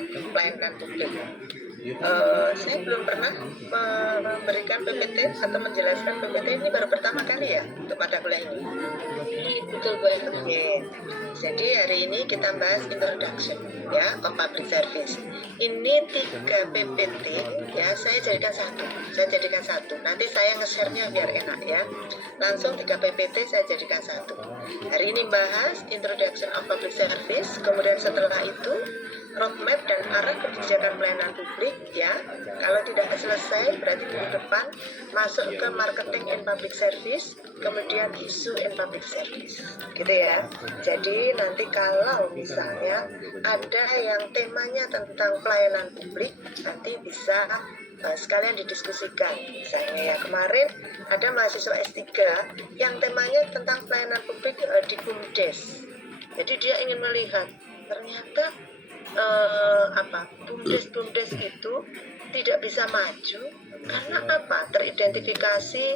dengan pelayanan publik. Saya belum pernah memberikan PPT atau menjelaskan PPT, ini baru pertama kali ya untuk mata kuliah ini. Betul Bu. Oke. Jadi hari ini kita bahas introduction ya of public service. Ini 3 PPT ya, saya jadikan satu. Nanti saya nge-share-nya biar enak ya. Langsung 3 PPT saya jadikan satu. Hari ini bahas introduction of public service, kemudian setelah itu roadmap dan arah kebijakan pelayanan publik ya. Kalau tidak selesai berarti minggu depan masuk ke marketing in public service, kemudian isu in public service, gitu ya. Jadi nanti kalau misalnya ada yang temanya tentang pelayanan publik, nanti bisa sekalian didiskusikan. Misalnya ya kemarin ada mahasiswa S3 yang temanya tentang pelayanan publik di BUMDes. Jadi dia ingin melihat ternyata BUMDes itu tidak bisa maju karena apa? Teridentifikasi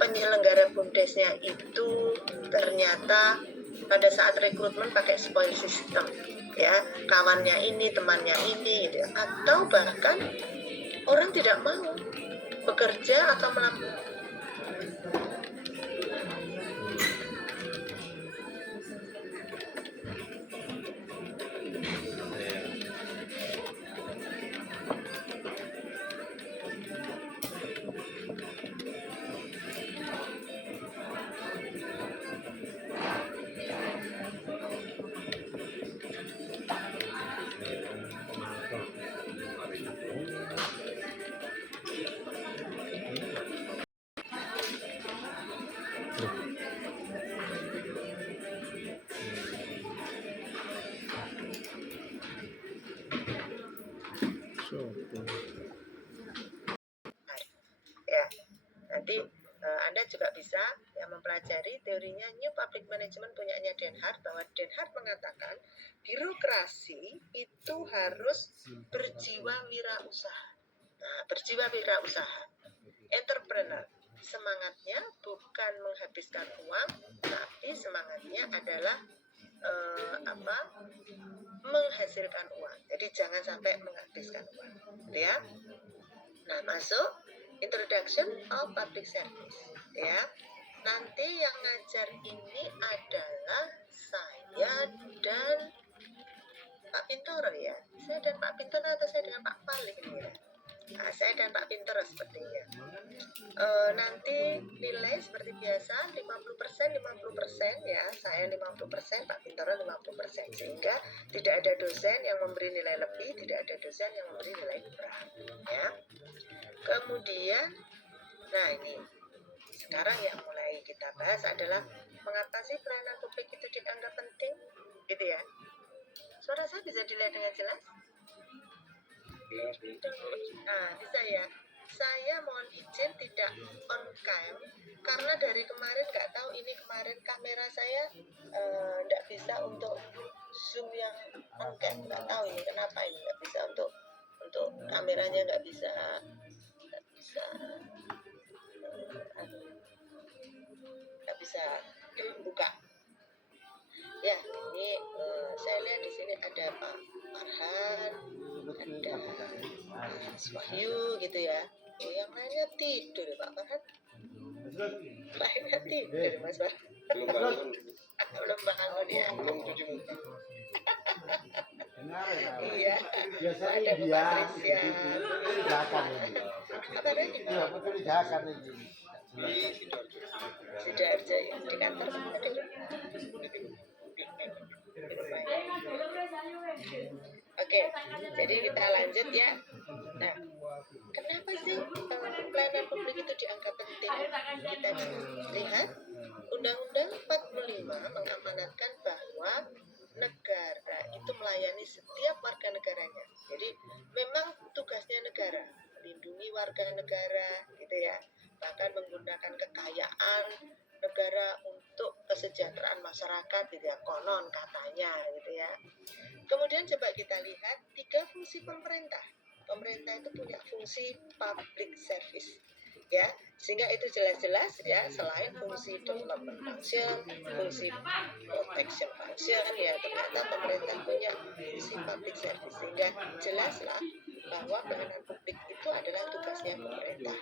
penyelenggara BUMDesnya itu ternyata pada saat rekrutmen pakai spoil system ya, kawannya ini, temannya ini gitu ya. Atau bahkan orang tidak mau bekerja atau melakukan ya. Nanti Anda juga bisa ya mempelajari teorinya New Public Management punyanya Den Hart, bahwa Den Hart mengatakan birokrasi itu harus berjiwa wirausaha. Nah, berjiwa wirausaha, entrepreneur, semangatnya bukan menghabiskan uang, tapi semangatnya adalah menghasilkan uang. Jadi jangan sampai menghabiskan uang, ya. Nah, masuk introduction of public service, ya. Nanti yang ngajar ini adalah saya dan Pak Pintoro ya. Saya dan Pak Pintoro atau saya dengan Pak Malik ini ya. Nah, saya dan Pak Pintoro sepertinya. Nanti nilai seperti biasa 50% ya. Saya 50%, Pak Pintoro 50%. Sehingga tidak ada dosen yang memberi nilai lebih, tidak ada dosen yang memberi nilai kurang ya. Kemudian, nah ini sekarang yang mulai kita bahas adalah mengapa sih pelayanan publik itu dianggap penting, gitu ya. Suara saya bisa dilihat dengan jelas? Nah, bisa ya. Saya mohon izin tidak on cam karena dari kemarin nggak tahu ini kemarin kamera saya nggak bisa untuk zoom yang on cam, nggak tahu ini kenapa ini nggak bisa untuk kameranya nggak bisa buka ya. Ini saya lihat di sini ada Pak Farhan, ada Mas Wahyu gitu ya. Yang lainnya tidur Pak Farhan, lainnya tidur Mas Farhan. Belum bangun ya. Iya, ada Bapak Trisyan. Apa tadi? Sidoarjo ya, di kantor kan tadi. Oke, jadi kita lanjut ya. Nah, kenapa sih pelayanan publik itu dianggap penting? Kita lihat Undang-Undang 45 mengamanatkan bahwa negara itu melayani setiap warga negaranya. Jadi memang tugasnya negara melindungi warga negara, gitu ya. Bahkan menggunakan kekayaan negara untuk kesejahteraan masyarakat, gitu ya, konon katanya, gitu ya. Kemudian coba kita lihat 3 fungsi pemerintah. Pemerintah itu punya fungsi public service, ya, sehingga itu jelas-jelas ya, selain fungsi development function, fungsi protection function, ya ternyata pemerintah punya fungsi public service, sehingga jelaslah bahwa pelayanan publik itu adalah tugasnya pemerintah.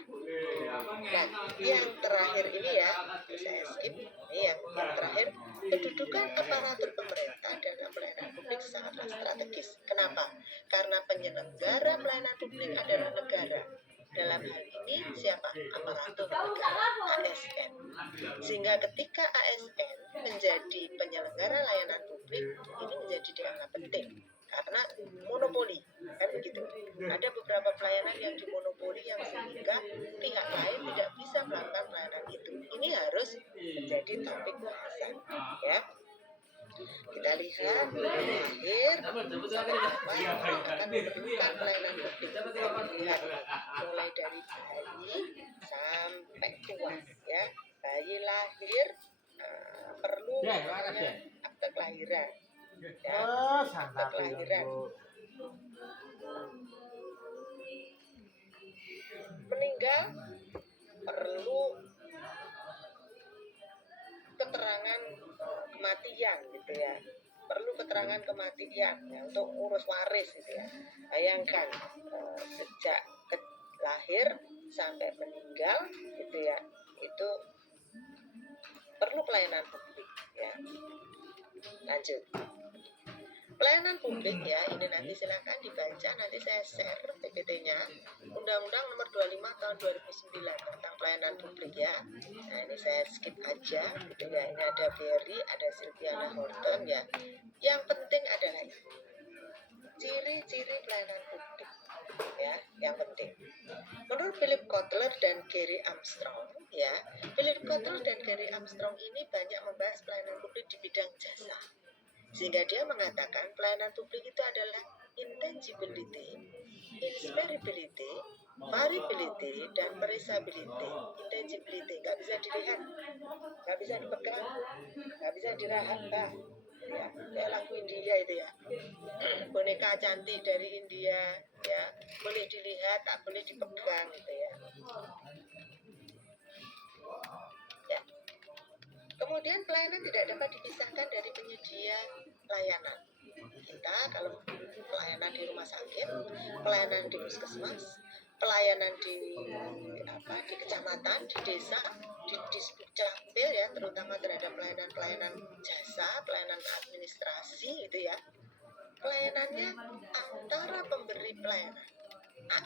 Nah, yang terakhir ini ya, saya skip. Ini yang terakhir, kedudukan aparatur pemerintah dalam pelayanan publik sangatlah strategis. Kenapa? Karena penyelenggara pelayanan publik adalah negara. Dalam hal ini siapa? Aparatur negara, ASN. Sehingga ketika ASN menjadi penyelenggara layanan publik, ini menjadi dianggap penting karena monopoli, kan begitu. Ada beberapa pelayanan yang dimonopoli yang sehingga pihak lain tidak bisa melakukan pelayanan itu. Ini harus menjadi topik bahasan, ya. Kita lihat akhir sampai kapan orang akan memerlukan pelayanan publik. Lihat mulai dari bayi sampai tua, ya. Bayi lahir perlu namanya akte kelahiran, ya. Akte kelahiran. Meninggal perlu keterangan kematian gitu ya, perlu keterangan kematian ya, untuk urus waris gitu ya. Bayangkan sejak lahir sampai meninggal gitu ya, itu perlu pelayanan publik ya. Lanjut. Pelayanan publik ya, ini nanti silakan dibaca, nanti saya share PPT-nya. Undang-Undang Nomor 25 Tahun 2009 tentang pelayanan publik ya. Nah, ini saya skip aja gitu ya. Ini ada Berry, ada Sylviana Horton ya. Yang penting adalah ini, ciri-ciri pelayanan publik ya, yang penting. Menurut Philip Kotler dan Gary Armstrong ya, Philip Kotler dan Gary Armstrong ini banyak membahas pelayanan publik di bidang jasa. Sehingga dia mengatakan pelayanan publik itu adalah intangibility, inspirability, variability, dan traceability. Intangibility, nggak bisa dilihat, nggak bisa dipegang, nggak bisa diraba. Ya, kayak lagu India itu ya. Boneka cantik dari India, ya, boleh dilihat, tak boleh dipegang gitu ya. Ya. Kemudian pelayanan tidak dapat dipisahkan dari penyedia layanan. Kita kalau pelayanan di rumah sakit, pelayanan di puskesmas, pelayanan di kecamatan, di desa, di Dukcapil ya, terutama terhadap pelayanan jasa, pelayanan administrasi itu ya. Pelayanannya antara pemberi pelayanan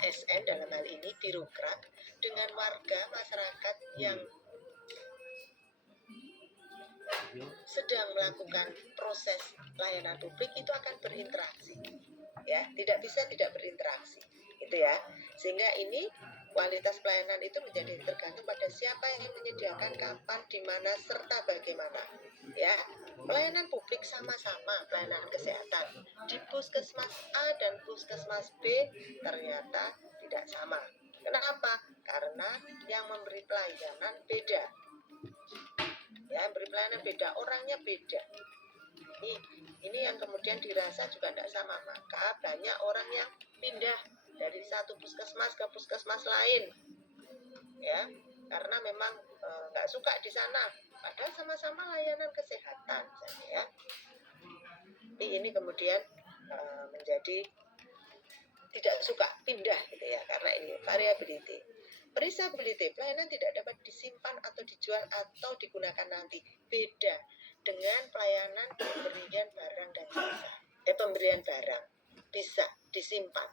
ASN dalam hal ini birokrat dengan warga masyarakat yang sedang melakukan proses layanan publik itu akan berinteraksi ya, tidak bisa tidak berinteraksi itu ya. Sehingga ini kualitas pelayanan itu menjadi tergantung pada siapa yang menyediakan, kapan, di mana, serta bagaimana ya. Pelayanan publik sama-sama pelayanan kesehatan di puskesmas A dan puskesmas B ternyata tidak sama. Kenapa? Karena yang memberi pelayanan beda ya, beri pelayanan beda, orangnya beda. Ini yang kemudian dirasa juga tidak sama, maka banyak orang yang pindah dari satu puskesmas ke puskesmas lain ya, karena memang nggak suka di sana, padahal sama-sama layanan kesehatan ya. Ini kemudian menjadi tidak suka pindah gitu ya, karena ini variability. Traceability, pelayanan tidak dapat disimpan atau dijual atau digunakan nanti. Beda dengan pelayanan pemberian barang dan jasa. Pemberian barang bisa disimpan,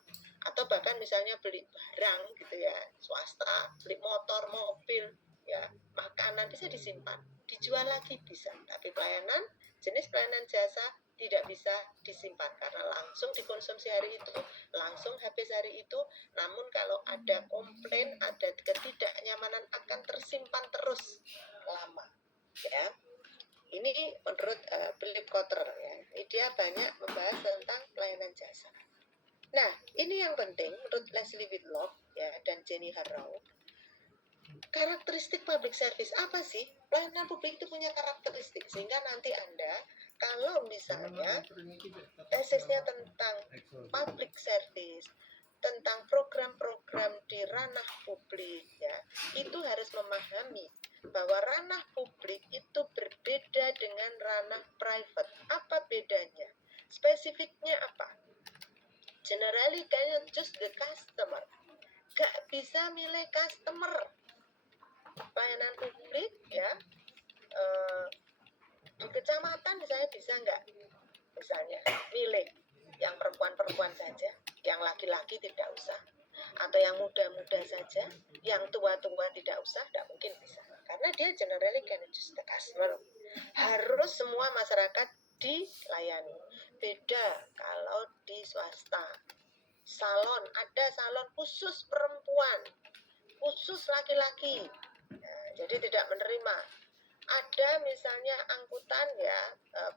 atau bahkan misalnya beli barang gitu ya, swasta, beli motor, mobil, ya, makanan bisa disimpan, dijual lagi bisa. Tapi pelayanan, jenis pelayanan jasa tidak bisa disimpan karena langsung dikonsumsi hari itu, langsung habis hari itu. Namun kalau ada komplain, ada ketidaknyamanan, akan tersimpan terus lama ya. Ini menurut Philip Kotler ya. Dia banyak membahas tentang pelayanan jasa. Nah, ini yang penting menurut Leslie Whitlock ya dan Jenny Harrow. Karakteristik public service apa sih? Pelayanan publik itu punya karakteristik sehingga nanti Anda kalau misalnya tesisnya tentang public service, tentang program-program di ranah publik ya, itu harus memahami bahwa ranah publik itu berbeda dengan ranah private. Apa bedanya? Spesifiknya apa? generally cannot choose the customer. Gak bisa milih customer. Pelayanan publik ya, di kecamatan misalnya bisa nggak? Misalnya milih yang perempuan-perempuan saja, yang laki-laki tidak usah, atau yang muda-muda saja, yang tua-tua tidak usah, tidak mungkin bisa. Karena dia generally cannot choose the customer. Harus semua masyarakat dilayani. Beda kalau di swasta. Salon, ada salon khusus perempuan, khusus laki-laki. Nah, jadi tidak menerima. Ada misalnya angkutan ya,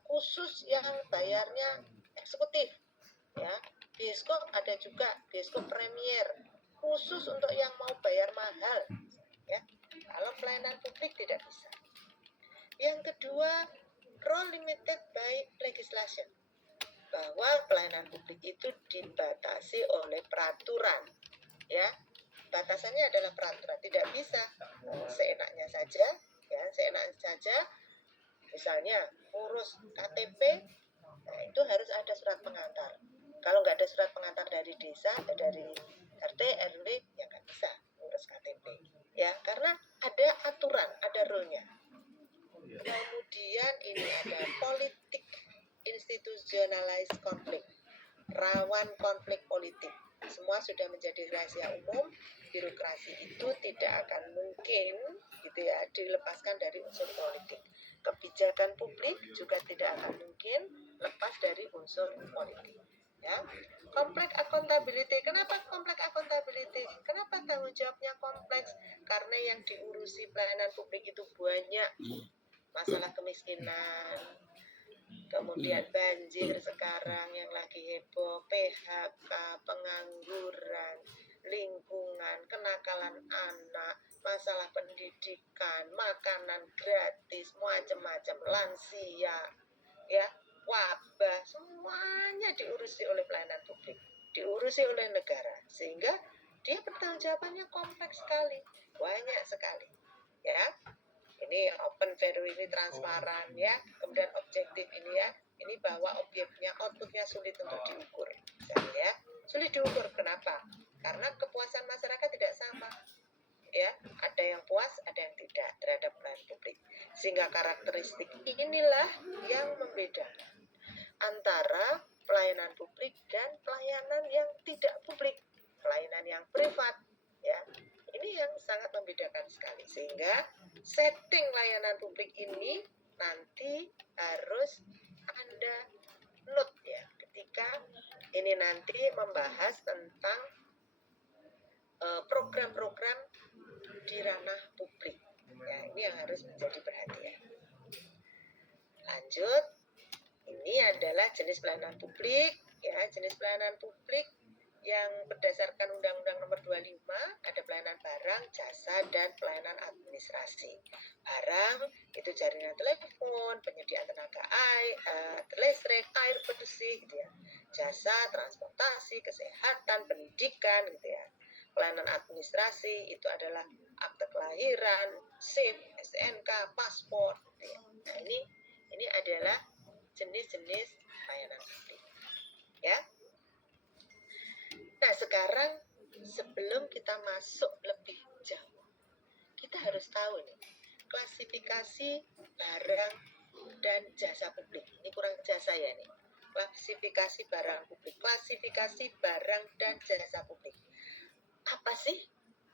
khusus yang bayarnya eksekutif. Ya, bioskop ada juga, bioskop premier, khusus untuk yang mau bayar mahal. Ya, kalau pelayanan publik tidak bisa. Yang kedua, role limited by legislation, bahwa pelayanan publik itu dibatasi oleh peraturan. Ya, batasannya adalah peraturan, tidak bisa seenaknya saja. Ya, seenaknya saja. Misalnya urus KTP, nah itu harus ada surat pengantar. Kalau nggak ada surat pengantar dari desa, dari RT, RW, ya nggak bisa urus KTP. Ya, karena ada aturan, ada rule-nya. Kemudian ini ada politik institutionalized konflik, rawan konflik politik. Semua sudah menjadi rahasia umum. Birokrasi itu tidak akan mungkin gitu ya dilepaskan dari unsur politik. Kebijakan publik juga tidak akan mungkin lepas dari unsur politik. Ya, kompleks accountability. Kenapa kompleks accountability? Kenapa tanggung jawabnya kompleks? Karena yang diurusi pelayanan publik itu banyak. Masalah kemiskinan, kemudian banjir sekarang yang lagi heboh, PHK, pengangguran, lingkungan, kenakalan anak, masalah pendidikan, makanan gratis, macam-macam, lansia, ya, wabah, semuanya diurusi oleh pelayanan publik, diurusi oleh negara, sehingga dia pertanggungjawabannya kompleks sekali, banyak sekali, ya. Ini open value, ini transparan ya, kemudian objektif ini ya, ini bahwa objeknya, outputnya sulit untuk diukur, misalnya ya, sulit diukur. Kenapa? Karena kepuasan masyarakat tidak sama, ya, ada yang puas, ada yang tidak terhadap pelayanan publik, sehingga karakteristik inilah yang membedakan antara pelayanan publik dan pelayanan yang tidak publik, pelayanan yang privat, ya. Ini yang sangat membedakan sekali, sehingga setting layanan publik ini nanti harus Anda note ya, ketika ini nanti membahas tentang program-program di ranah publik. Ya, ini yang harus menjadi perhatian. Lanjut, ini adalah jenis pelayanan publik, ya, jenis pelayanan publik yang berdasarkan Undang-Undang Nomor 25, ada pelayanan barang, jasa, dan pelayanan administrasi. Barang itu jaringan telepon, penyediaan tenaga air, listrik, air bersih, gitu ya. Jasa, transportasi, kesehatan, pendidikan, gitu ya. Pelayanan administrasi itu adalah akte kelahiran, SIM, SNK, paspor, gitu ya. Nah, ini adalah jenis-jenis pelayanan publik, ya. Nah, sekarang sebelum kita masuk lebih jauh, kita harus tahu nih, klasifikasi barang dan jasa publik. Ini kurang jasa ya nih. Klasifikasi barang publik, klasifikasi barang dan jasa publik. Apa sih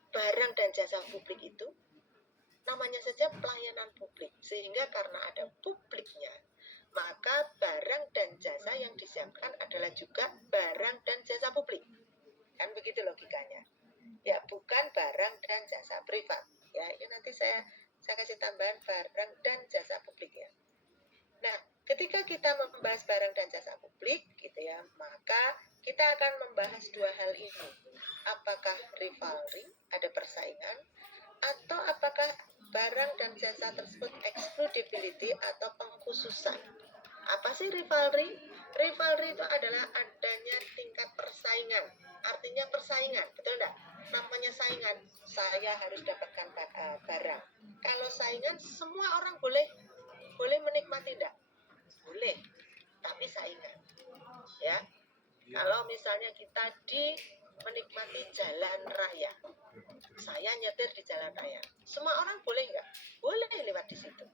barang dan jasa publik itu? Namanya saja pelayanan publik. Sehingga karena ada publiknya, maka barang dan jasa yang disiapkan adalah juga barang dan jasa publik. Kan begitu logikanya. Ya, bukan barang dan jasa privat. Ya, ini nanti saya kasih tambahan barang dan jasa publik ya. Nah, ketika kita membahas barang dan jasa publik gitu ya, maka kita akan membahas dua hal ini. Apakah rivalry, ada persaingan, atau apakah barang dan jasa tersebut excludability atau pengkhususan. Apa sih rivalry? Rivalry itu adalah adanya tingkat persaingan. Artinya persaingan, betul enggak? Namanya saingan, saya harus dapatkan barang. Kalau saingan, semua orang boleh menikmati enggak? Boleh, tapi saingan. Ya. Kalau misalnya kita menikmati jalan raya, saya nyetir di jalan raya, semua orang boleh nggak? Boleh lewat di situ,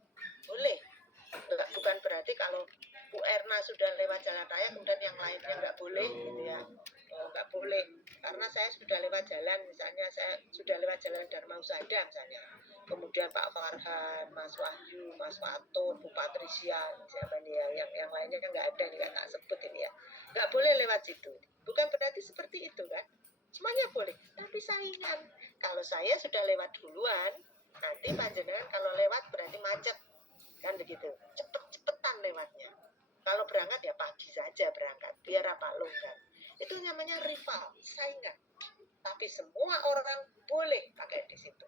boleh. Bukan berarti kalau Bu Erna sudah lewat jalan raya kemudian yang lainnya nggak boleh gitu ya. Nggak boleh, karena saya sudah lewat jalan, misalnya saya sudah lewat jalan Dharma Husada misalnya, kemudian Pak Farhan, Mas Wahyu, Mas Fatur, Bu Patricia, siapa nih ya, yang lainnya kan nggak ada nih, nggak tak sebut ini ya, nggak boleh lewat situ. Bukan berarti seperti itu kan, semuanya boleh, tapi saingan. Kalau saya sudah lewat duluan, nanti panjenengan kalau lewat berarti macet, kan begitu, cepet-cepetan lewatnya. Kalau berangkat ya pagi saja berangkat, biar apa, longgar. Itu namanya rival, saingan. Tapi semua orang boleh pakai di situ.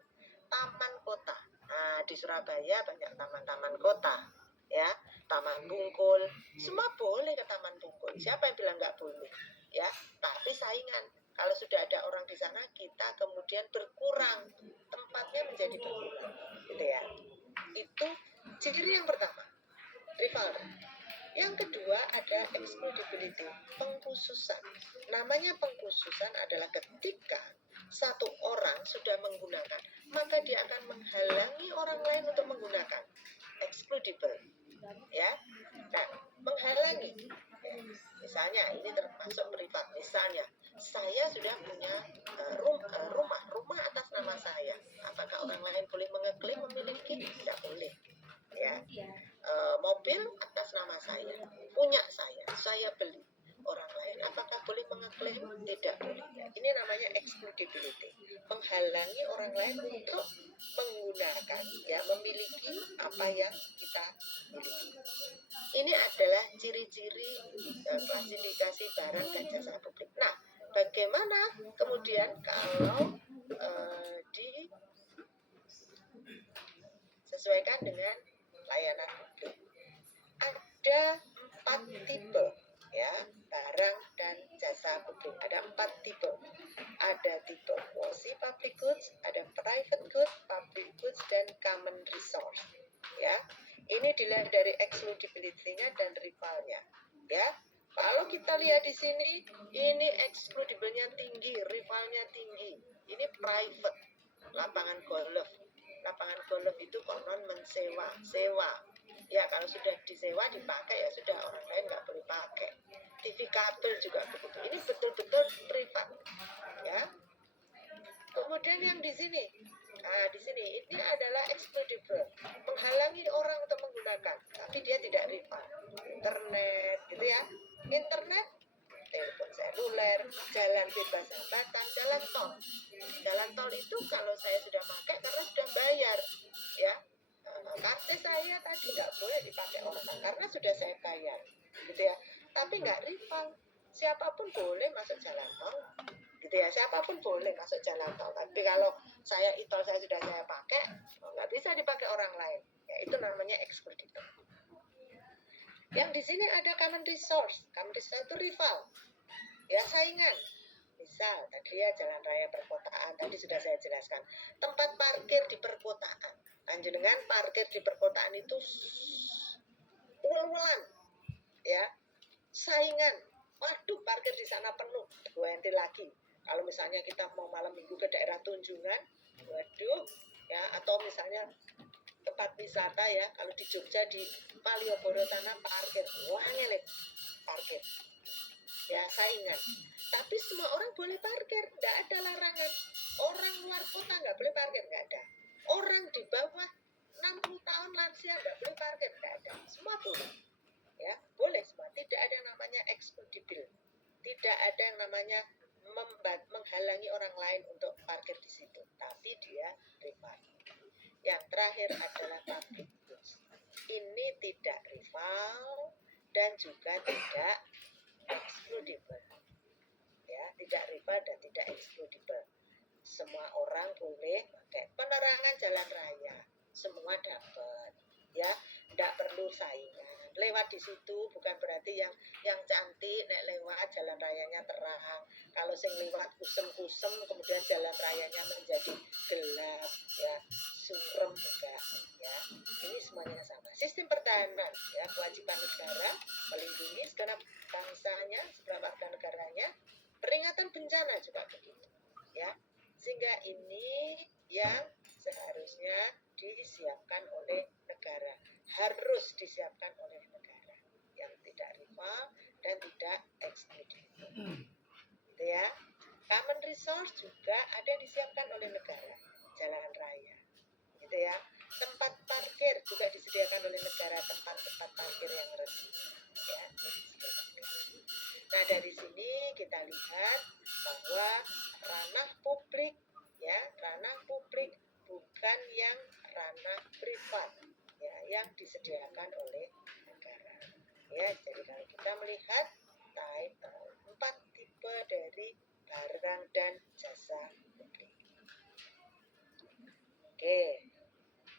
Taman kota. Nah, di Surabaya banyak taman-taman kota, ya. Taman Bungkul, semua boleh ke Taman Bungkul. Siapa yang bilang nggak boleh? Ya, tapi saingan. Kalau sudah ada orang di sana, kita kemudian berkurang, tempatnya menjadi berkurang, gitu ya. Itu ciri yang pertama, rival. Yang kedua ada excludability, pengkhususan. Namanya pengkhususan adalah ketika satu orang sudah menggunakan, maka dia akan menghalangi orang lain untuk menggunakan. Excludable, ya. Nah, menghalangi. Ya. Misalnya ini termasuk privat. Misalnya saya sudah punya rumah atas nama saya. Apakah orang lain boleh mengeklaim memiliki? Tidak boleh. Ya. Mobil atas nama saya, punya saya beli. Orang lain apakah boleh mengeklaim? Tidak boleh. Ini namanya excludability, menghalangi orang lain untuk menggunakan, ya, memiliki apa yang kita miliki. Ini adalah ciri-ciri klasifikasi barang dan jasa publik. Nah, bagaimana kemudian kalau disesuaikan dengan layanan publik? Ada 4 tipe, ya, barang dan jasa publik. Ada 4 tipe. Ada tipe quasi public goods, ada private goods, public goods, dan common resource. Ya, ini dilihat dari excludability-nya dan rivalnya. Ya, kalau kita lihat di sini, ini excludable-nya tinggi, rivalnya tinggi. Ini private, lapangan golf. Lapangan golf itu konon sewa. Ya, kalau sudah disewa dipakai ya sudah, orang lain nggak boleh pakai. TV kabel juga begitu. Ini betul-betul privat, ya. Kemudian yang di sini, di sini ini adalah excludable, menghalangi orang untuk menggunakan, tapi dia tidak rival. Internet, gitu ya. Internet, telepon seluler, jalan bebas hambatan, jalan tol. Jalan tol itu kalau saya sudah pakai karena sudah bayar, ya. Kartu saya tadi nggak boleh dipakai orang karena sudah saya bayar, gitu ya. Tapi nggak rival, siapapun boleh masuk jalan tol, gitu ya. Siapapun boleh masuk jalan tol. Tapi kalau saya sudah saya pakai, nggak bisa dipakai orang lain. Ya, itu namanya excludable. Yang di sini ada common resource. Common resource itu rival, ya, saingan. Misal tadi ya jalan raya perkotaan, tadi sudah saya jelaskan. Tempat parkir di perkotaan. Panjenengan parkir di perkotaan itu ulang-ulang, ya, saingan. Waduh, parkir di sana penuh, ganti lagi. Kalau misalnya kita mau malam minggu ke daerah Tunjungan, waduh, ya, atau misalnya tempat wisata, ya, kalau di Jogja di Malioboro sana parkir, wah ngelit parkir, ya, saingan. Tapi semua orang boleh parkir, nggak ada larangan. Orang luar kota nggak boleh parkir, nggak ada. Orang di bawah 60 tahun lansia nggak boleh parkir, nggak ada. Semua boleh, ya, boleh semua. Tidak ada yang namanya excludable, tidak ada yang namanya menghalangi orang lain untuk parkir di situ, tapi dia rival. Yang terakhir adalah public goods. Ini tidak rival dan juga tidak excludable, ya, tidak rival dan tidak excludable. Semua orang boleh pakai. Penerangan jalan raya, semua dapat, ya, tidak perlu saingan. Lewat di situ bukan berarti yang cantik nek lewat jalan rayanya terang, Kalau sing liwat kusem-kusem kemudian jalan rayanya menjadi gelap ya, suram enggak ya. Ini semuanya sama. Sistem pertahanan ya, kewajiban negara melindungi segenap bangsanya, segenap warga negaranya. Peringatan bencana juga begitu ya. Sehingga ini yang seharusnya disiapkan oleh negara, harus disiapkan oleh negara yang tidak rival dan tidak eksklusif. Gitu ya. Common resource juga ada yang disiapkan oleh negara, jalan raya, gitu ya. Tempat parkir juga disediakan oleh negara, tempat-tempat parkir yang resmi, ya. Nah dari sini kita lihat bahwa ranah publik, ya, ranah publik bukan yang ranah privat, ya, yang disediakan oleh negara. Ya, jadi kalau kita melihat title 4 tipe dari barang dan jasa publik. Oke,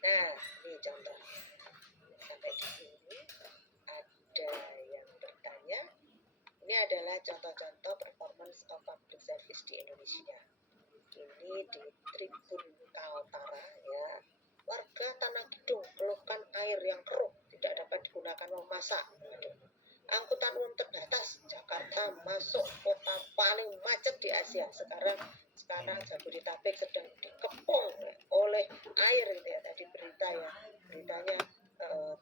nah ini contoh. Sampai di sini ada yang bertanya. Ini adalah contoh-contoh performance of public service di Indonesia. Ini di Tribun Kaltara ya. Warga Tanah Kidung keluhkan air yang keruh tidak dapat digunakan memasak. Angkutan umum terbatas, Jakarta masuk kota paling macet di Asia. Sekarang Jabodetabek sedang dikepung oleh air gitu ya. Tadi berita ya, beritanya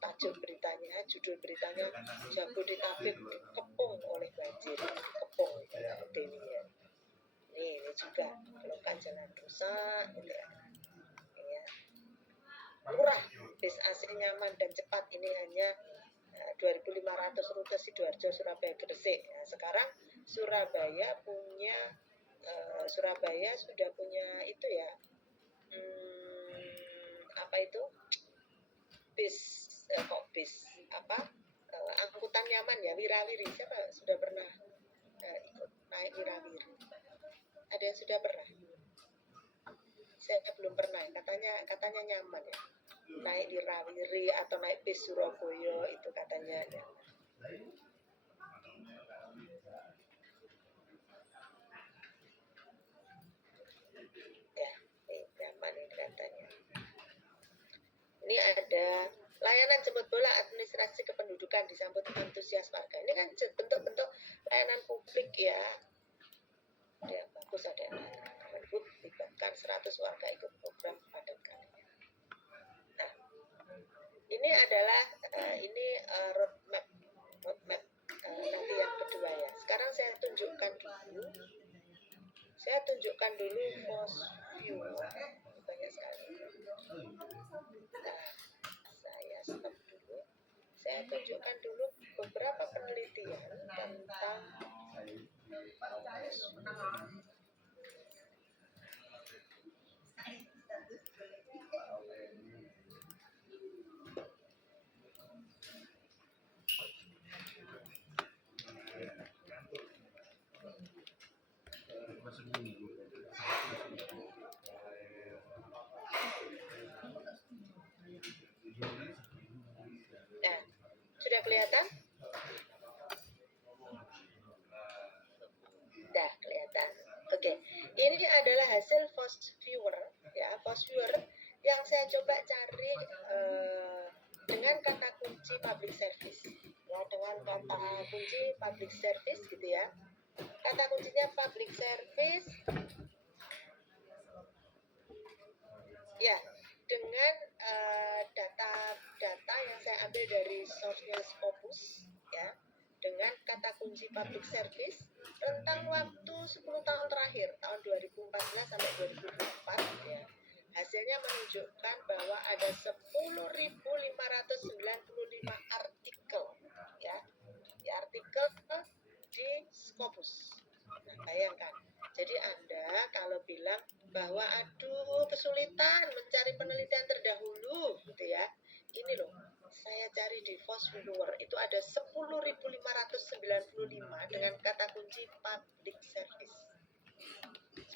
tajuk beritanya, judul beritanya Jabodetabek dikepung oleh banjir, dikepung ini ya. Ini juga keluhkan jalan rusak gitu ya. Murah, bis AC nyaman dan cepat, ini hanya 2.500 rute Sidoarjo, Surabaya, Gresik. Nah, sekarang Surabaya sudah punya itu ya, apa itu bis angkutan nyaman ya, Wirawiri. Siapa sudah pernah ikut naik Wirawiri? Ada yang sudah pernah? Saya belum pernah. Katanya nyaman ya, naik Wirawiri atau naik bis Surabaya itu katanya nyaman. Ini ada layanan jemput bola administrasi kependudukan disambut antusias warga. Ini kan bentuk-bentuk layanan publik ya. Ada yang bagus, ada yang lain. Libatkan 100 warga ikut program padat karya. Nah, ini adalah roadmap nanti yang kedua ya. Sekarang saya tunjukkan dulu post view. Banyak sekali. Nah, saya stop dulu. Saya tunjukkan dulu beberapa penelitian tentang sudah kelihatan? Sudah kelihatan. Oke. Ini adalah hasil Post Viewer ya, Post Viewer yang saya coba cari dengan kata kunci public service. Ya, dengan kata kunci public service gitu ya. Kata kuncinya public service. Ya, dengan data yang saya ambil dari source-nya Scopus ya, dengan kata kunci public service rentang waktu 10 tahun terakhir, tahun 2014 sampai 2024 ya. Hasilnya menunjukkan bahwa ada 10.595 artikel ya. Artikel di Scopus. Nah, bayangkan. Jadi Anda kalau bilang bahwa aduh kesulitan mencari penelitian terdahulu gitu ya. Ini loh, saya cari di Post Viewer itu ada 10.595 dengan kata kunci public service.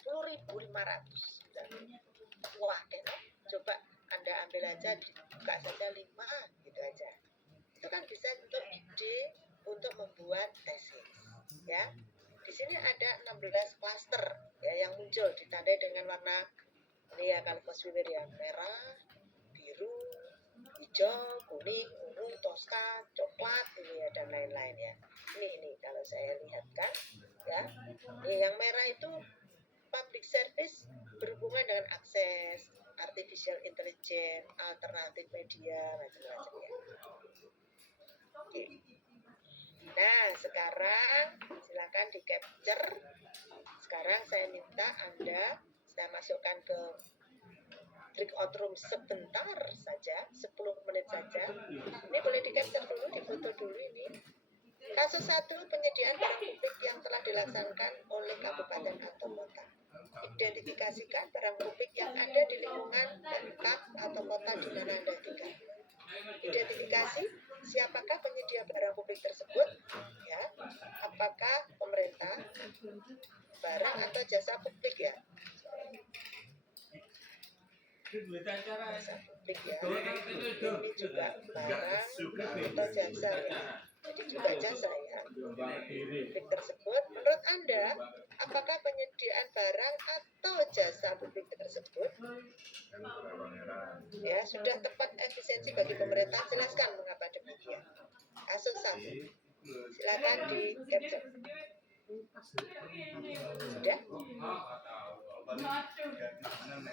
10.500. Wah, coba Anda ambil aja, buka saja 5 gitu aja. Itu kan bisa untuk ide untuk membuat tesis ya. Di sini ada 16 16 klaster ya yang muncul ditandai dengan warna ini ya kalau fosfir ya merah, biru, hijau, kuning, ungu, toska, coklat ini ya dan lain-lain ya. Ini kalau saya lihatkan ya. Ini yang merah itu public service berhubungan dengan akses, artificial intelligence, alternatif media macam-macam ya. Oke. Nah, sekarang silakan di capture. Sekarang saya minta Anda saya masukkan ke breakout room sebentar saja, 10 menit saja. Ini boleh di capture dulu, difoto dulu ini. Kasus 1, penyediaan barang publik yang telah dilaksanakan oleh kabupaten atau kota. Identifikasikan barang publik yang ada di lingkungan Pemkab atau kota di mana Anda tinggal. Identifikasi siapakah penyedia barang publik tersebut, ya, apakah pemerintah, barang atau jasa publik ya. Jasa publik ya. Ini juga barang atau jasa ya. Jadi juga jasa ya. Publik tersebut, menurut Anda, apakah penyediaan barang atau jasa publik tersebut ya sudah tepat efisiensi bagi pemerintah? Jelaskan mengapa demikian. Kasus 1, silakan di capture. Sudah?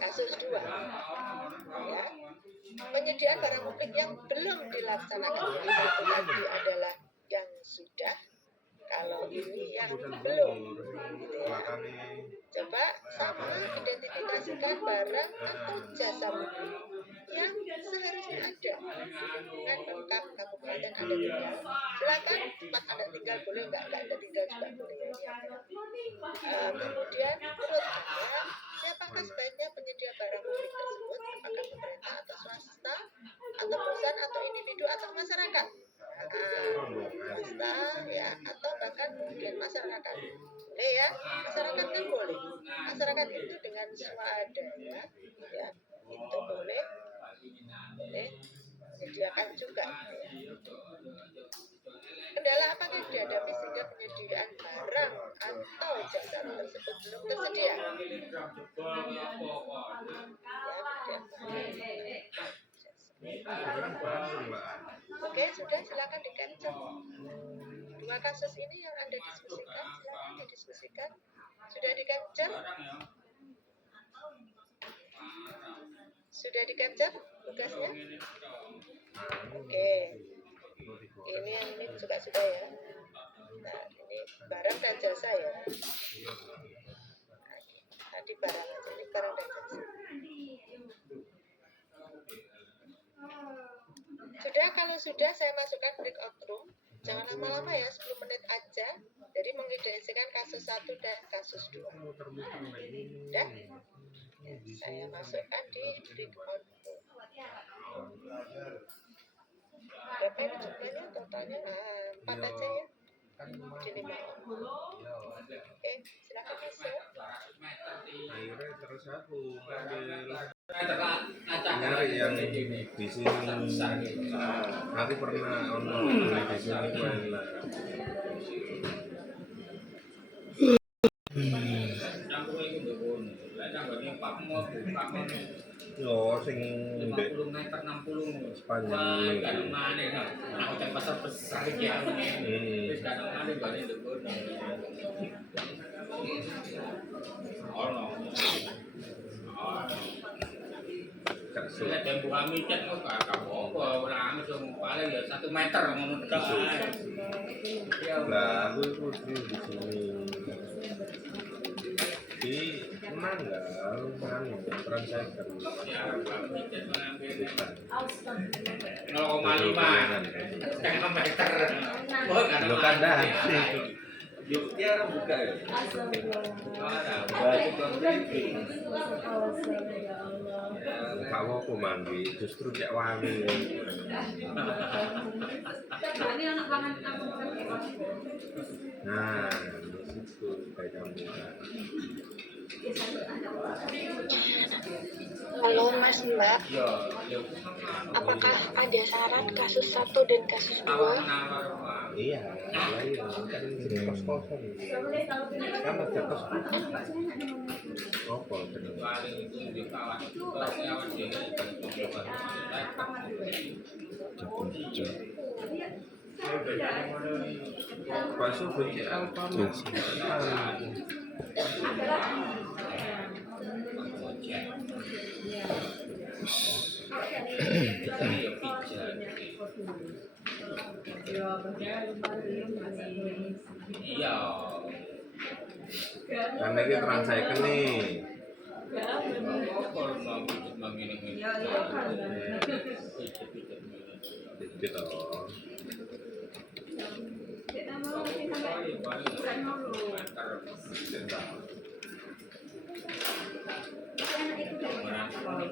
Kasus 2 ya, penyediaan barang publik yang belum dilaksanakan. Itu tadi adalah yang sudah, kalau ini yang belum gitu ya. Coba sama identifikasikan barang atau jasa publik yang seharusnya ada dengan Pemkab kabupaten Anda tinggal. Silakan tempat Anda tinggal boleh, enggak Anda tinggal juga boleh ya. Kemudian menurut Anda siapakah sebaiknya penyedia barang publik tersebut, apakah pemerintah atau swasta atau perusahaan atau individu atau masyarakat? Swasta ya, atau bahkan mungkin masyarakat. Boleh ya, masyarakat kan boleh. Masyarakat itu dengan swadaya ya, itu boleh menyediakan juga ya. Kendala apakah dihadapi sehingga penyediaan barang atau jasa tersebut belum tersedia? Oke, sudah, silakan di capture. 2 kasus ini yang Anda diskusikan, silakan didiskusikan. Sudah di capture? Sudah di capture tugasnya? Oke. Ini juga sudah ya. Nah, ini barang dan jasa ya. Tadi barang aja, ini barang dan jasa. Sudah, kalau sudah saya masukkan breakout room. Jangan lama-lama ya, 10 menit aja. Jadi mengidentikan kasus 1 dan kasus 2. Sudah? Ya, saya masukkan di breakout room. Berapa ini jumlahnya totalnya? 4 aja ya. Di 5 orang. Oke, silakan masuk. Akhirnya terus aku nyari yang di sini. Aku pernah online di sini enak. Yo, sing ndek 50 meter 60 sepanjang kadang mana nah hotel pasar besar ya terus kadang mana balik dulu oh no sudah tempo kami cek kok apa orang langsung paling ya 1 meter ngono tok lah aku di sini di mana enggak peran saya kan ya kami cek mengambil 0,5 setengah meter oh lo kan dah dia orang buka ya kamu aku mandi justru kayak wangi nah itu kayak kamu Halo Mas Mbak, apakah ada saran kasus 1 dan kasus 2? Iya, lain kan kos-kosan. Kan ada kos. Apa bener? paling itu di kawan kawan dia Bakso benci Alfamart. iya Kan iki transaction nih. kalau mau minum Gitu.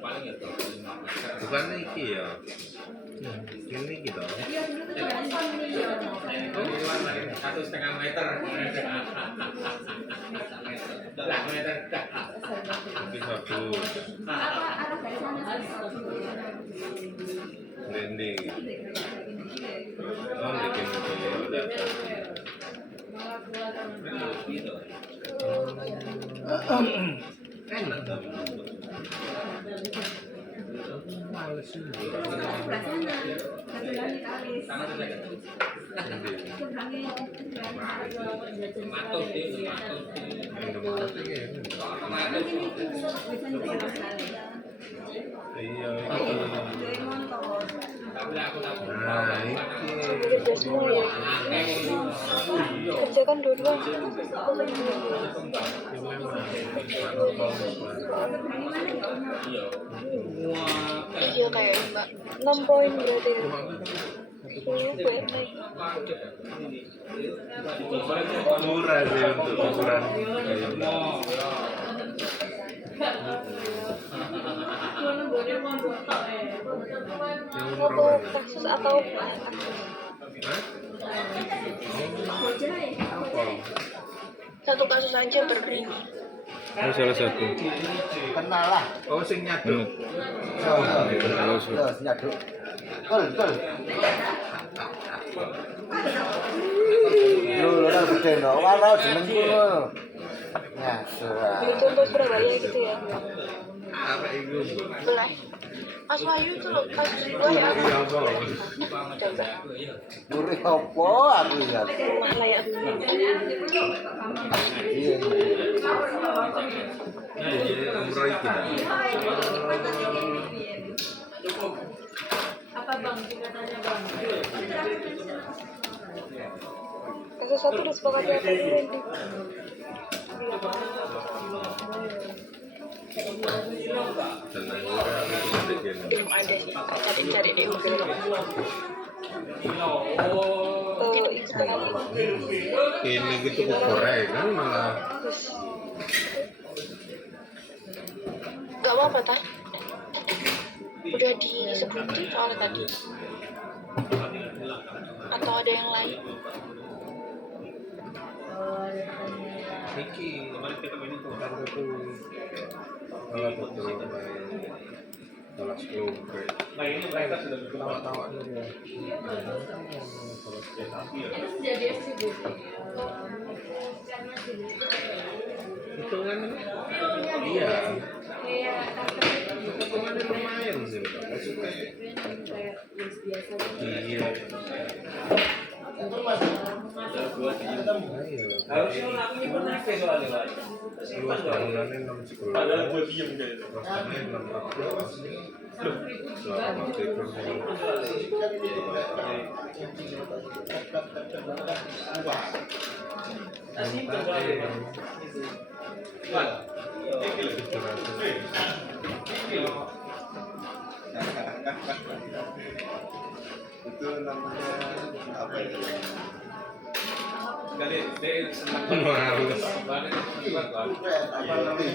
paling ya 25 meter. Bukan iki ya. Ini gitu. 1,5 meter. Lah meter. Tapi bagus. Blending. Oh, bikin video. Enak tapi. Males sih. Matus dia, Iya, Belajar semua ya. Kerjakan dua-dua. Iya kayak Mbak. 6 poin berarti ya. Buat naik. murah sih untuk ukuran. Satu kasus atau satu kasus aja berbeda. Oh, salah satu. Kenal lah. Oh, sing nyaduk. Terus nyaduk. Betul. Lu ora gede no. Warna jenengku. Nah, surah. Contoh Surabaya gitu ya. Apa itu? Belah. Mas Wahyu tuh loh kasus dua ya. Iya, apa? Coba. Duri apa aku lihat. Rumah layak huni. Iya. Iya, umroh iki. Kasus satu udah sepakati apa belum? Belum ada sih. Cari-cari deh Google. Itu lagi. Ini gitu kok gorengan malah. Gak apa-apa tah. Udah disebutin soalnya tadi. Atau ada yang lain? Iki kemarin kita main itu kan itu kalau betul kelas 10 Nah ini mereka sudah tawa-tawa nih ya. Hitungan iya. Hitungan lumayan sih. Iya. harusnya lakunya pernah ke soalnya Luas bangunannya 6 sekolah. padahal gue diem kayak itu Rasanya 6 selama tidur. Itu namanya apa ya? kali dia senang Males. banget Apa nanti?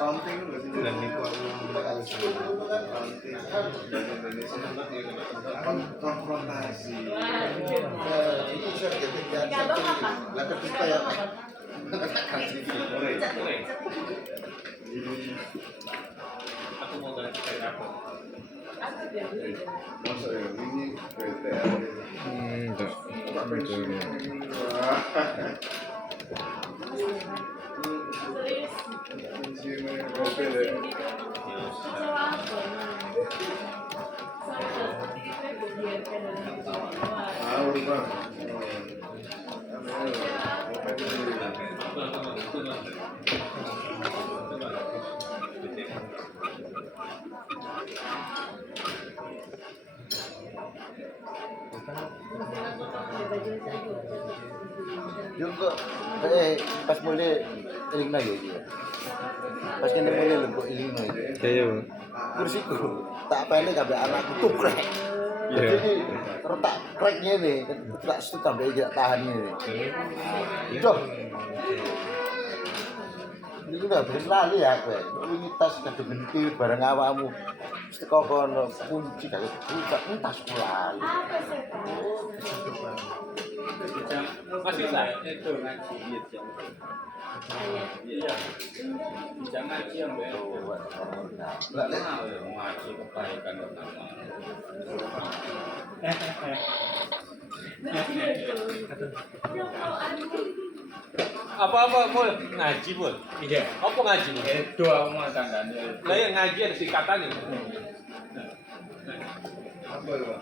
Something Dan itu aku konfrontasi. Itu sertifikat. Lah ketika ya. aku mau ganti kayak apa Masa ya ini PTR. Enggak. Yung kok pas mulai iling na yun. Pas kena mulai lembut iling na yun. Iya. Kursiku tak pendek kabeh anakku tukrek. Iya. Jadi terus tak kreknya nih, tak situ sampai tidak tahan ini. Itu. Ini udah berlali ya kowe. Ini tas kadhe bentil bareng awakmu. Wis teko kono kunci kali buka tas lali. Masih saya itu ngaji jam. Iya. Jam ngaji yang Lah lek ngaji kebaikan pertama. Apa-apa mau ngaji pun. Iya. Apa ngaji? Itu aku mau tanggane. Lah yang ngaji ada singkatannya. Apa itu, Pak?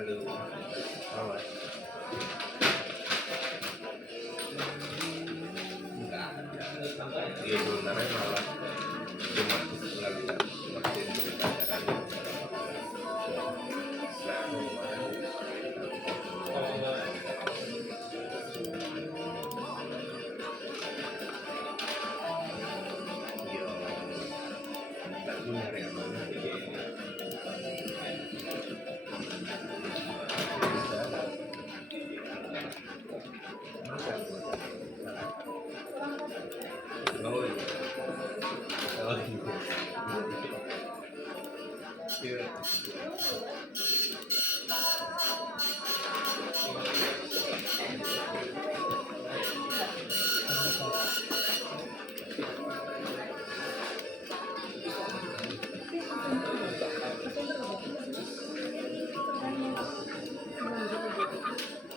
Halo, awas. Dia sebenarnya malah cuma ngeliat mesin pembelajaran. Iya, nggak punya mana dia ini. Oh iya. Oh iya.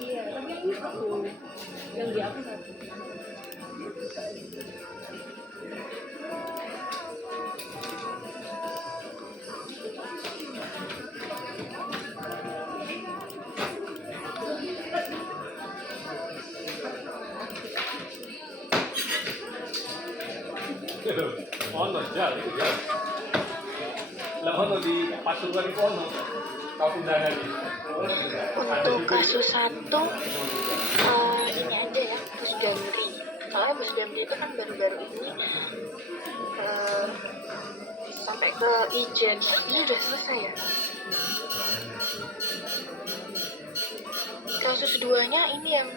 Iya, tapi yang ini satu. Yang di aku satu. Ono jal itu jal. Lah ono di Pasuruan itu ono. Kau undangan ini. Untuk kasus satu, ini aja ya, Bus Damri. Soalnya Bus Damri itu kan baru-baru ini sampai ke Ijen. Ini udah selesai ya. Kasus duanya ini yang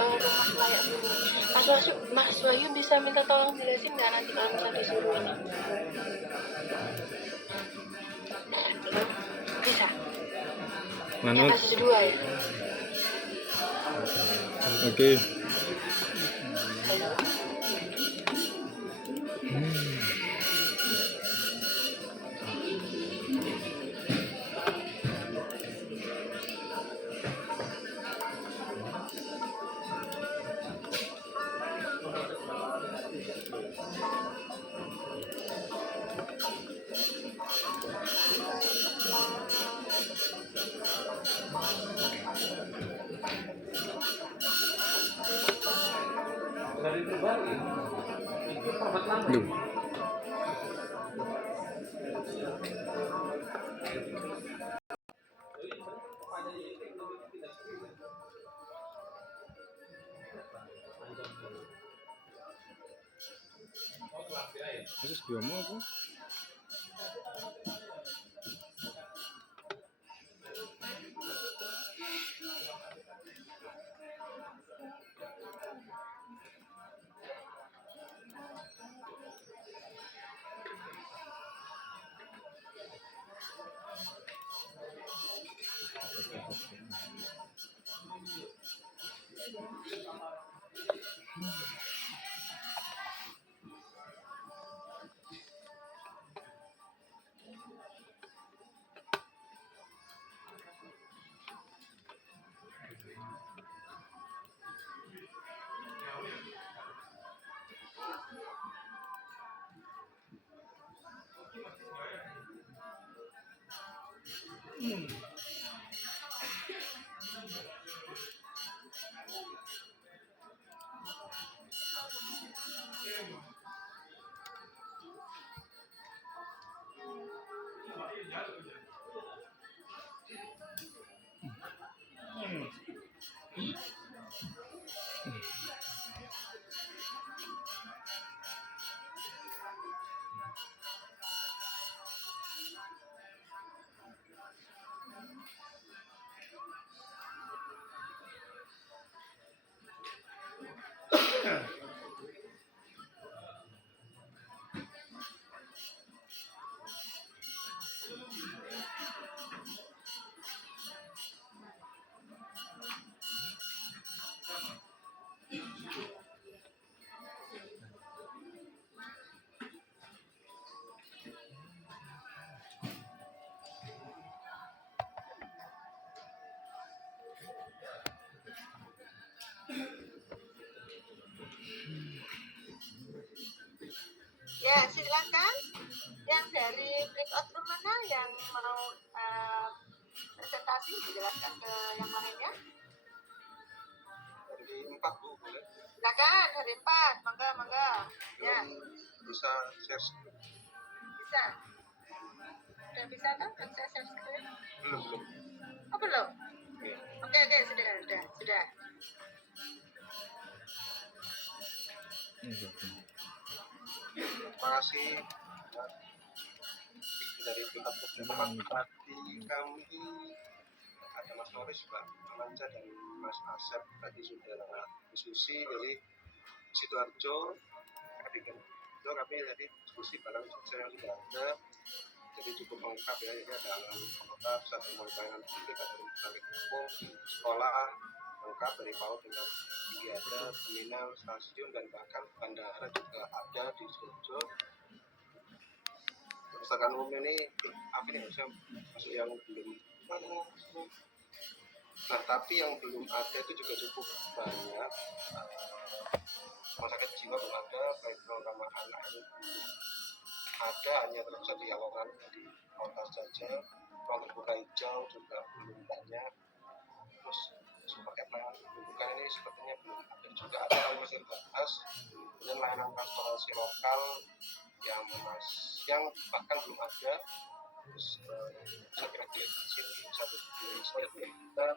rumah layak huni. Mas Wahyu bisa minta tolong jelasin nggak nanti kalau misalnya disuruh ini? Bisa. Yang Manut. kasus dua ya. Oke. Duh. Terus gue mau apa? Ya, silakan. Yang dari breakout room mana yang mau presentasi dijelaskan ke yang lainnya? Dari 4 Bu, boleh? Silakan dari 4, mangga. Ya, Bisa share screen? bisa. Udah bisa kan akses share screen? Belum. Oh, belum? Iya. Oke, sudah. Terima kasih dari pihak tempat tadi kami ada Mas Noris, Pak Amanca dan Mas Asep tadi sudah diskusi dari Sidoarjo kami tadi diskusi barang yang sudah ada, jadi cukup lengkap ya. Ini ada alam kota, pusat pelayanan publik, ada rumah sakit umum, sekolah lengkap dari PAUD hingga tinggi ada, terminal, stasiun dan bahkan bandara juga ada di Sidoarjo. Perpustakaan umum ini apa nih, maksudnya masuk yang belum mana. Nah, tapi yang belum ada itu juga cukup banyak. Rumah sakit jiwa belum ada, baik ramah anak ini belum ada, hanya terpusat di Yalongan di kota saja. Ruang terbuka hijau juga belum banyak. Terus paket layanan pendidikan ini sepertinya belum ada juga, ada tapi masih terbatas. Dan layanan transportasi lokal yang bahkan belum ada. Terus saya kira di sini satu kita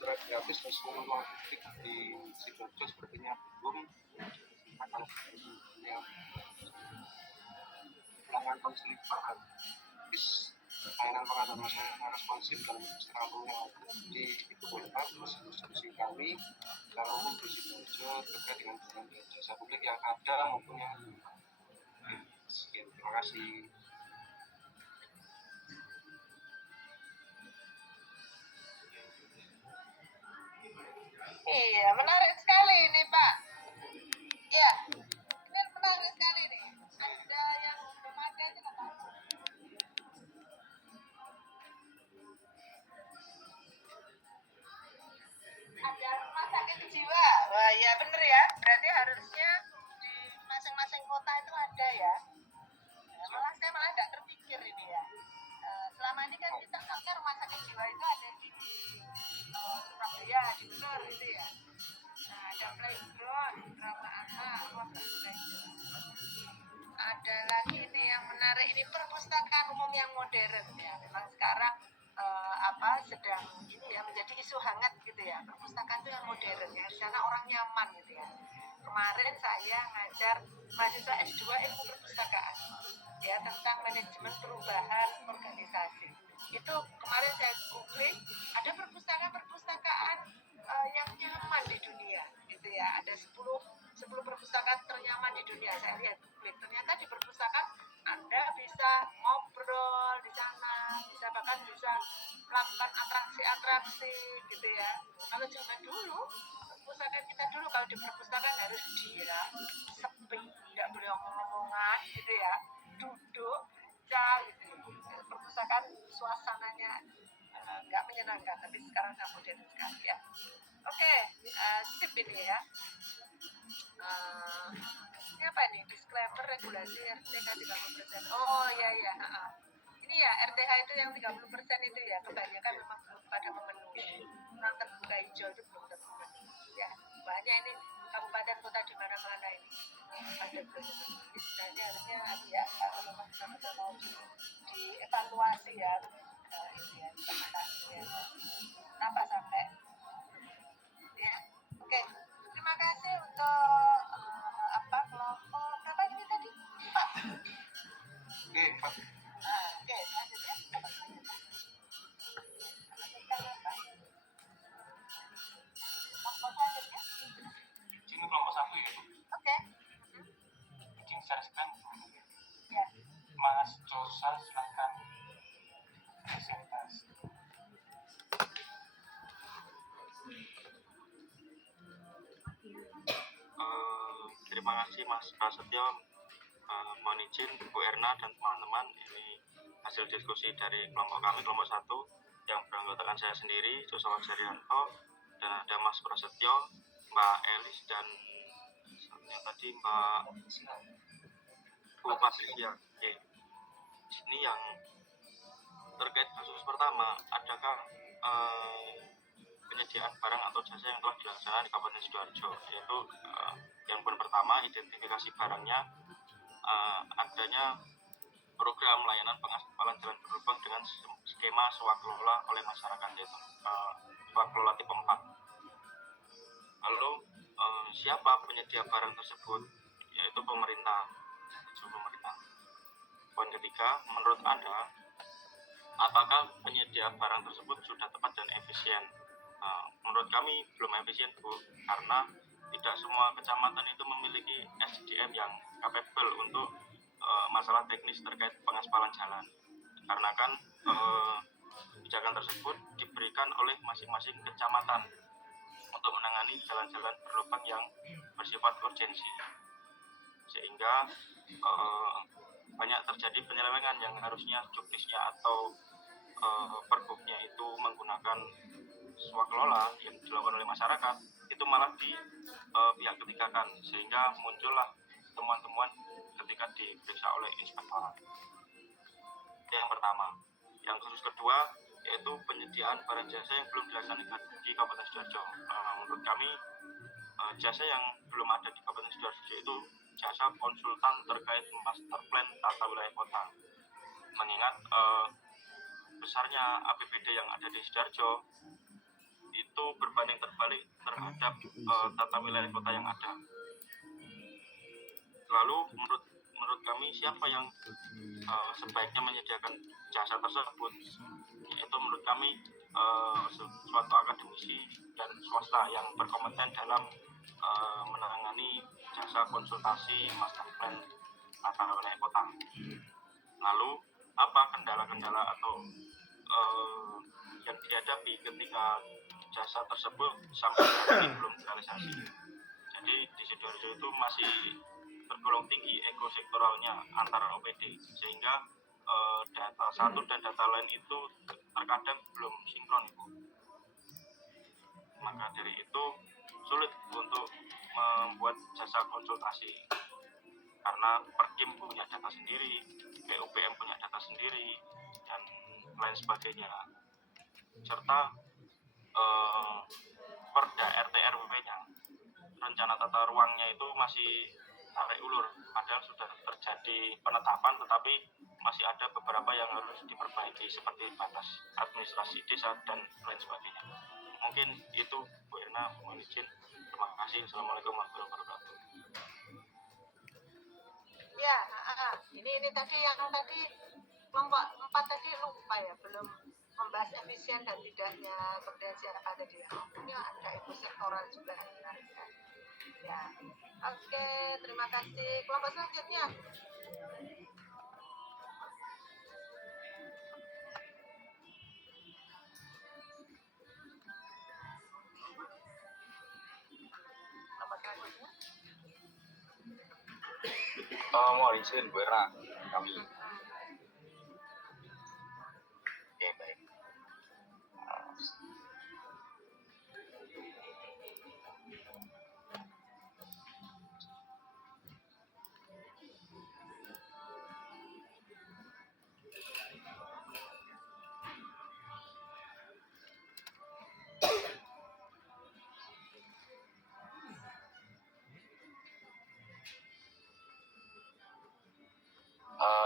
gratis di seluruh ruang publik di Sidoarjo sepertinya belum. Kalau yang pelanggan konseling gratis, layanan pengadaan masyarakat responsif dan sekarang yang di itu bolehkan diskusi kami secara umum di Sidoarjo terkait dengan jasa publik yang ada maupun yang sekian. Terima kasih. Iya, menarik sekali ini Pak. Iya, ini menarik sekali nih. Ada yang belum ada itu nggak tahu. Ada rumah sakit jiwa. Wah, ya bener ya. Berarti harusnya di masing-masing kota itu ada ya. Saya malah nggak terpikir ini ya. Selama ini kan kita tahu rumah sakit jiwa itu ada di Surabaya, di Bener gitu ya. Nah, ada playground, ramah anak, ruang terbuka hijau. Ada lagi ini yang menarik, ini perpustakaan umum yang modern ya. Memang sekarang sedang ini ya menjadi isu hangat gitu ya. Perpustakaan itu yang modern ya, di sana orang nyaman gitu ya. Kemarin saya ngajar mahasiswa S2 ilmu perpustakaan ya tentang manajemen perubahan organisasi. Itu kemarin saya googling, ada perpustakaan yang nyaman di dunia gitu ya. Ada 10 perpustakaan ternyaman di dunia. Saya lihat googling, ternyata di perpustakaan Anda bisa ngobrol di sana, bahkan bisa melakukan atraksi-atraksi gitu ya. Kalau zaman dulu perpustakaan kita dulu, kalau di perpustakaan harus diam, sepi, tidak boleh omong-omongan gitu ya, duduk baca gitu. Perpustakaan suasananya nggak menyenangkan, tapi sekarang sudah modern sekali ya. Oke, sip ini ya. Ini apa ini? Disclaimer regulasi RTH 30%. Oh iya. Ini ya RTH itu yang 30% itu ya, kebanyakan memang belum pada memenuhi. Ruang terbuka hijau itu belum terpenuhi ya. Banyak ini kabupaten kota di mana-mana ini pada belum memenuhi. Sebenarnya harusnya ya kalau memang benar-benar mau dievaluasi ya, itu ya implementasi ya. Kenapa sampai ya? Oke, terima kasih untuk kelompok berapa ini tadi? 4. Oke, selanjutnya kelompok selanjutnya. Ini kelompok 1 ya. terima kasih Mas Prasetyo, mohon izin Bu Erna dan teman-teman, ini hasil diskusi dari kelompok kami, kelompok 1 yang beranggotakan saya sendiri, Joshua Jarianto, dan ada Mas Prasetyo, Mbak Elis, dan yang tadi Mbak Bu Patricia. Oke. Ini yang terkait kasus pertama, adakah penyediaan barang atau jasa yang telah dilaksanakan di Kabupaten Sidoarjo, yaitu yang poin pertama, identifikasi barangnya, adanya program layanan pengaspalan jalan berlubang dengan skema swakelola oleh masyarakat, yaitu swakelola tipe 4. Lalu siapa penyedia barang tersebut, yaitu pemerintah. Poin ketiga, menurut Anda, apakah penyedia barang tersebut sudah tepat dan efisien? Menurut kami belum efisien, Bu, karena tidak semua kecamatan itu memiliki SDM yang capable untuk masalah teknis terkait pengaspalan jalan. Karena kan kebijakan tersebut diberikan oleh masing-masing kecamatan untuk menangani jalan-jalan berlubang yang bersifat urgensi, sehingga banyak terjadi penyelewengan yang harusnya juknisnya atau perbuknya itu menggunakan swakelola yang dilakukan oleh masyarakat, itu malah di pihak ketiga kan, sehingga muncullah temuan-temuan ketika diperiksa oleh inspektorat. Yang pertama. Yang khusus kedua, yaitu penyediaan barang jasa yang belum dilaksanakan di Kabupaten Sidoarjo. Menurut kami, jasa yang belum ada di Kabupaten Sidoarjo itu jasa konsultan terkait master plan tata wilayah kota. Mengingat besarnya APBD yang ada di Sidoarjo itu berbanding terbalik terhadap tata wilayah kota yang ada. Lalu menurut kami, siapa yang sebaiknya menyediakan jasa tersebut, yaitu menurut kami suatu akademisi dan swasta yang berkompeten dalam menangani jasa konsultasi master plan tata wilayah kota. Lalu apa kendala-kendala atau yang dihadapi ketika jasa tersebut sampai saat ini belum terrealisasi? Jadi di Sidoarjo itu masih tergolong tinggi ekosektoralnya antara OPD, sehingga data satu dan data lain itu terkadang belum sinkron, Ibu. Maka dari itu sulit untuk membuat jasa konsultasi, karena Perkim punya data sendiri, PUPM punya data sendiri, dan lain sebagainya, serta Perda RT RW-nya, rencana tata ruangnya itu masih tarik ulur, padahal sudah terjadi penetapan, tetapi masih ada beberapa yang harus diperbaiki seperti batas administrasi desa dan lain sebagainya. Mungkin itu, Bu Erna, mohon izin. Terima kasih. Assalamualaikum warahmatullahi wabarakatuh. Ya, ini tadi yang tadi kelompok 4 tadi lupa ya, belum membahas efisien dan tidaknya kompetensi apa tadi. Ini ada ekosektoral juga. Ya, oke, terima kasih. Kelompok selanjutnya. Kelompok selanjutnya. Mohon izin, Bu Erna, kami. Oke, baik.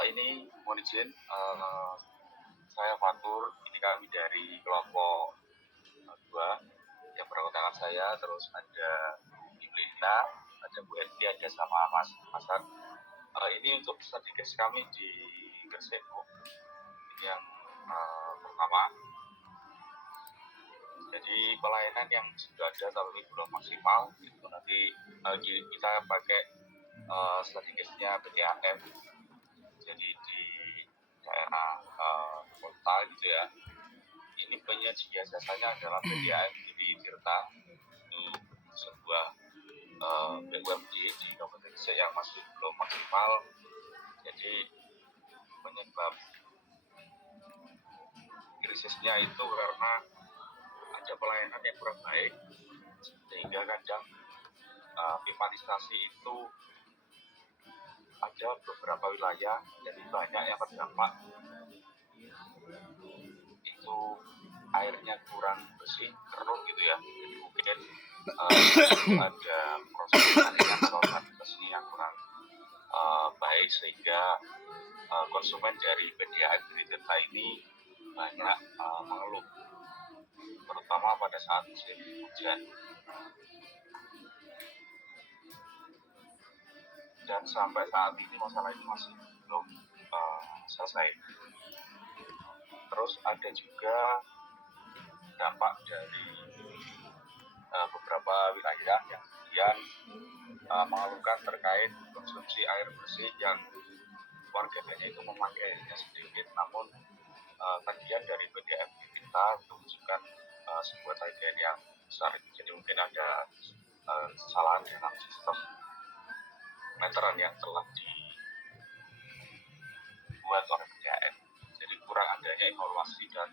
Ini mohon izin, saya Fatur, ini kami dari kelompok 2 yang beranggotakan saya, terus ada Ibu Lina, ada Bu Elvi, ada sama Mas Hasan. Ini untuk strategi kami di Gresik, Bu. Ini yang pertama. Jadi pelayanan yang sudah ada tapi belum maksimal, itu nanti kita pakai strategisnya PTAM. Jadi di daerah kota gitu ya, ini penyedia jasanya adalah PDAM di Tirta. Itu sebuah BUMD di Kabupaten Gresik yang masih belum maksimal. Jadi penyebab krisisnya itu karena ada pelayanan yang kurang baik, sehingga kadang pipanisasi itu ada beberapa wilayah, jadi banyak yang terdampak itu airnya kurang bersih, keruh gitu ya. Jadi mungkin ada proses penyaringan atau sanitasi yang kurang baik, sehingga konsumen dari PDAM di Tirta ini banyak mengeluh, terutama pada saat musim hujan. Dan sampai saat ini masalah ini masih belum selesai. Terus ada juga dampak dari beberapa wilayah yang kemudian mengeluhkan terkait konsumsi air bersih yang warganya itu memakainya sedikit, namun tagihan dari PDAM kita itu menunjukkan sebuah tagihan yang besar. Jadi mungkin ada kesalahan dalam sistem meteran yang telah dibuat oleh PDAM. Jadi kurang adanya evaluasi dan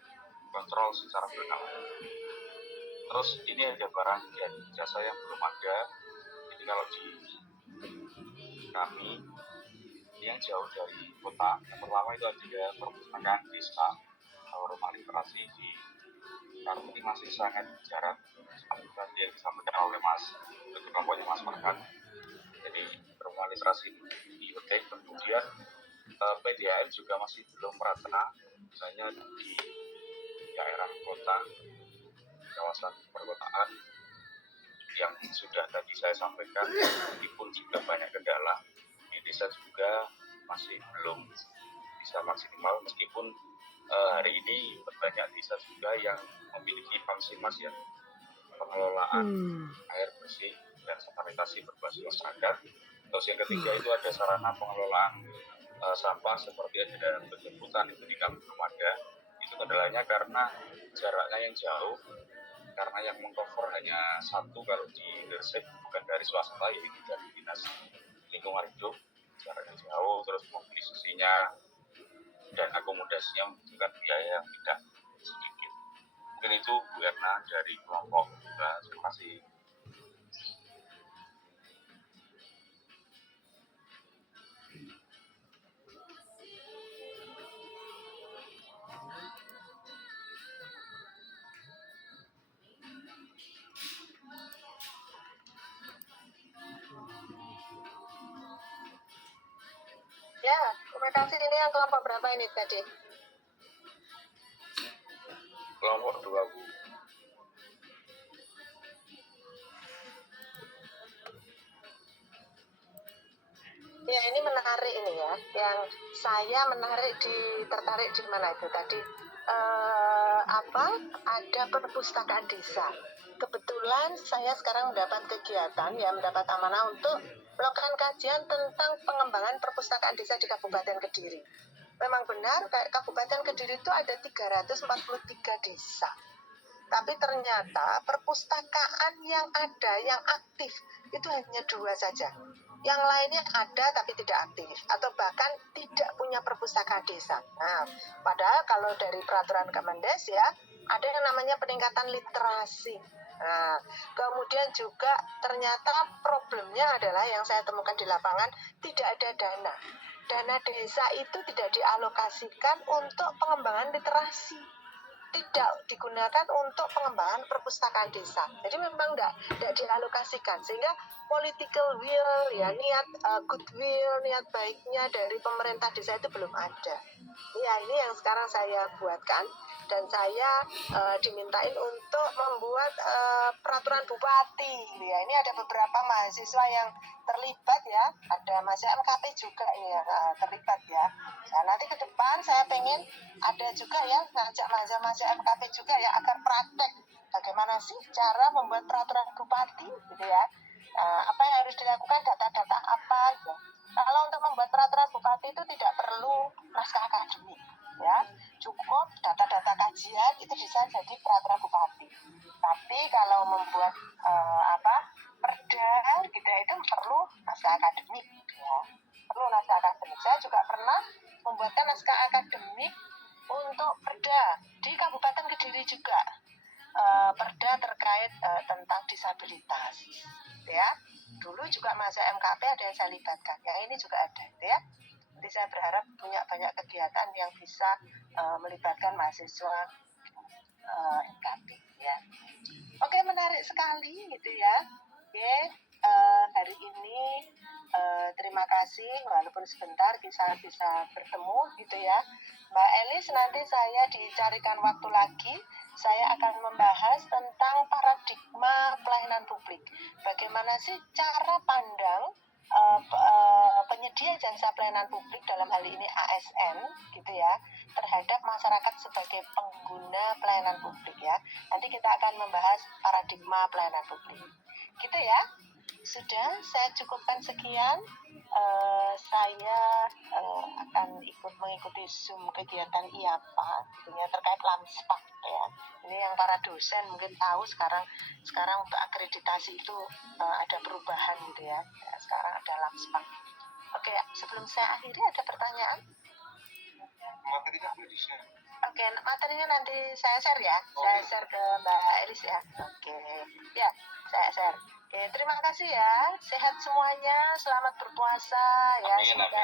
kontrol secara berkala. Terus ini ada barang dan jasa yang belum ada. Jadi kalau di kami yang jauh dari kota, yang pertama itu ada perpustakaan desa rumah literasi di Kartini masih sangat jarak seperti yang disampaikan oleh Mas kelompoknya Mas Farhan. Jadi rumah literasi di Utek, kemudian PDAM juga masih belum merata, misalnya di daerah kota, kawasan perkotaan yang sudah tadi saya sampaikan, meskipun juga banyak kendala, di desa juga masih belum bisa maksimal, meskipun hari ini banyak desa juga yang memiliki Pamsimas ya, pengelolaan air bersih dan sanitasi berbasis masyarakat. Terus yang ketiga itu ada sarana pengelolaan sampah seperti ada penjemputan, itu di kami belum ada. Itu kendalanya karena jaraknya yang jauh, karena yang mengcover hanya satu kalau di Gresik, bukan dari swasta, yaitu dari dinas lingkungan hidup. Jaraknya jauh, terus mobilisasinya dan akomodasinya membutuhkan biaya yang tidak sedikit. Mungkin itu Bu Erna dari kelompok. Terima kasih. Ya, terima kasih. Ini yang kelompok berapa ini tadi? Kelompok 2 Bu. Ya, ini menarik ini ya. Yang saya tertarik di mana itu tadi? Ada perpustakaan desa. Kebetulan saya sekarang mendapat amanah untuk melakukan kajian tentang pengembangan perpustakaan desa di Kabupaten Kediri. Memang benar, Kabupaten Kediri itu ada 343 desa. Tapi ternyata perpustakaan yang ada, yang aktif, itu hanya 2 saja. Yang lainnya ada tapi tidak aktif, atau bahkan tidak punya perpustakaan desa. Nah, padahal kalau dari peraturan Kemendes ya, ada yang namanya peningkatan literasi. Nah, kemudian juga ternyata problemnya adalah yang saya temukan di lapangan, tidak ada dana. Dana desa itu tidak dialokasikan untuk pengembangan literasi, tidak digunakan untuk pengembangan perpustakaan desa. Jadi memang tidak dialokasikan, sehingga political will ya, goodwill, niat baiknya dari pemerintah desa itu belum ada. Ya, ini yang sekarang saya buatkan, dan saya dimintain untuk membuat peraturan bupati ya. Ini ada beberapa mahasiswa yang terlibat ya, ada mahasiswa MKP juga ini ya, terlibat ya. Nah, nanti ke depan saya pengen ada juga ya, ngajak mahasiswa MKP juga ya, agar praktek bagaimana sih cara membuat peraturan bupati gitu ya. Apa yang harus dilakukan, data-data apa gitu. Kalau untuk membuat peraturan bupati itu tidak perlu naskah akademik ya, cukup data-data kajian itu bisa jadi peraturan bupati. Tapi kalau membuat perda gitu naskah akademik ya. Perlu naskah akademik. Saya juga pernah membuatkan naskah akademik untuk perda di Kabupaten Kediri juga. Perda terkait tentang disabilitas ya. Dulu juga masa MKP ada yang saya libatkan, yang ini juga ada ya. Jadi saya berharap punya banyak kegiatan yang bisa melibatkan mahasiswa MKP ya. Oke, menarik sekali gitu ya. Oke, hari ini terima kasih walaupun sebentar bisa bertemu gitu ya. Mbak Elis, nanti saya dicarikan waktu lagi. Saya akan membahas tentang paradigma pelayanan publik. Bagaimana sih cara pandang penyedia jasa pelayanan publik dalam hal ini ASN gitu ya, terhadap masyarakat sebagai pengguna pelayanan publik ya. Nanti kita akan membahas paradigma pelayanan publik. Gitu ya. Sudah, saya cukupkan sekian. Saya akan mengikuti Zoom kegiatan IAPA tentunya terkait Lamspak ya. Ini yang para dosen mungkin tahu sekarang untuk akreditasi itu ada perubahan gitu ya. Sekarang ada Lamspak. Oke, sebelum saya akhiri ada pertanyaan? Materinya boleh di-share. Oke, materinya nanti saya share ya. Saya share ke Mbak Elis ya. Oke, ya saya share. Oke, terima kasih ya. Sehat semuanya. Selamat berpuasa ya. Semoga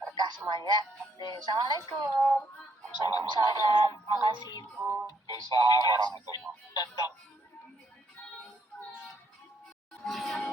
berkah semuanya. Oke, assalamualaikum. Waalaikumsalam. Makasih Ibu. Assalamualaikum warahmatullahi wabarakatuh.